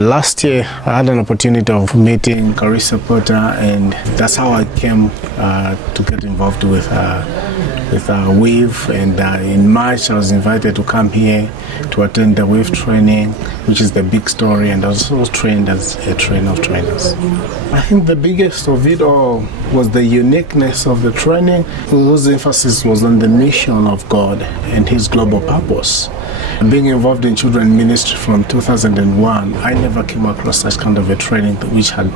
Last year, I had an opportunity of meeting Carissa Potter, and that's how I came to get involved with WAVE. And in March, I was invited to come here to attend the WAVE training, which is the big story, and I was also trained as a trainer of trainers. I think the biggest of it all was the uniqueness of the training, whose emphasis was on the mission of God and His global purpose. Being involved in children ministry from 2001, I never came across such kind of a training which had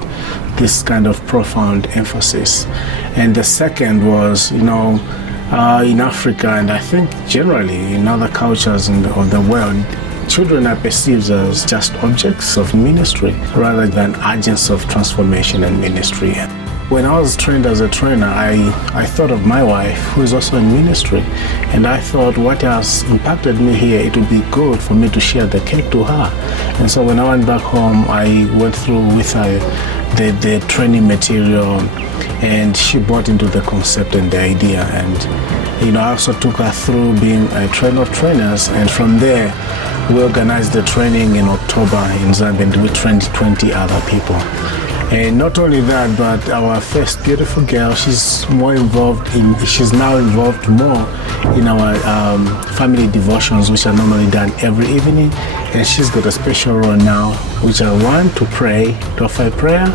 this kind of profound emphasis. And the second was, in Africa, and I think generally in other cultures of the world, children are perceived as just objects of ministry rather than agents of transformation and ministry. When I was trained as a trainer, I thought of my wife, who is also in ministry, and I thought what has impacted me here, it would be good for me to share the cake to her. And so when I went back home, I went through with her the training material, and she bought into the concept and the idea. And I also took her through being a trainer of trainers, and from there we organized the training in October in Zambia, and we trained 20 other people. And not only that, but our first beautiful girl, she's now involved more in our family devotions, which are normally done every evening. And she's got a special role now, which I want to pray, to offer prayer,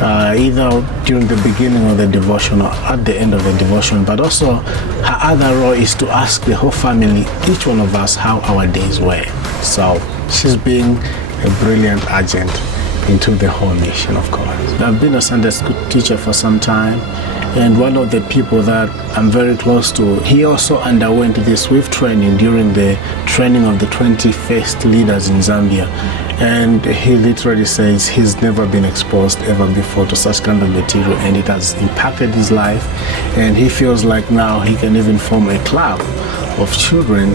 either during the beginning of the devotion or at the end of the devotion. But also, her other role is to ask the whole family, each one of us, how our days were. So she's being a brilliant agent into the whole mission of God. I've been a Sunday school teacher for some time, and one of the people that I'm very close to, he also underwent this WAVE training during the training of the 20 first leaders in Zambia. And he literally says he's never been exposed ever before to such kind of material, and it has impacted his life. And he feels like now he can even form a club of children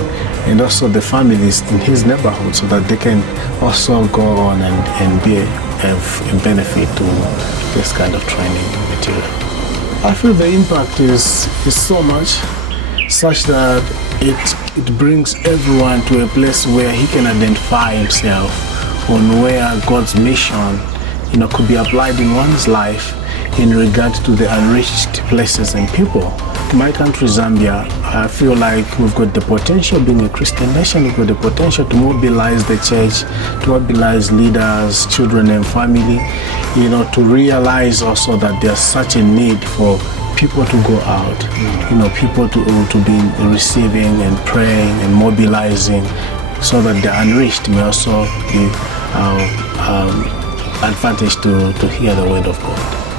and also the families in his neighborhood, so that they can also go on and be a benefit to this kind of training material. I feel the impact is so much, such that it brings everyone to a place where he can identify himself on where God's mission could be applied in one's life in regard to the unreached places and people. My country, Zambia, I feel like we've got the potential, being a Christian nation, we've got the potential to mobilize the church, to mobilize leaders, children and family, to realize also that there's such a need for people to go out, people to be receiving and praying and mobilizing, so that the unreached may also be advantaged to hear the word of God.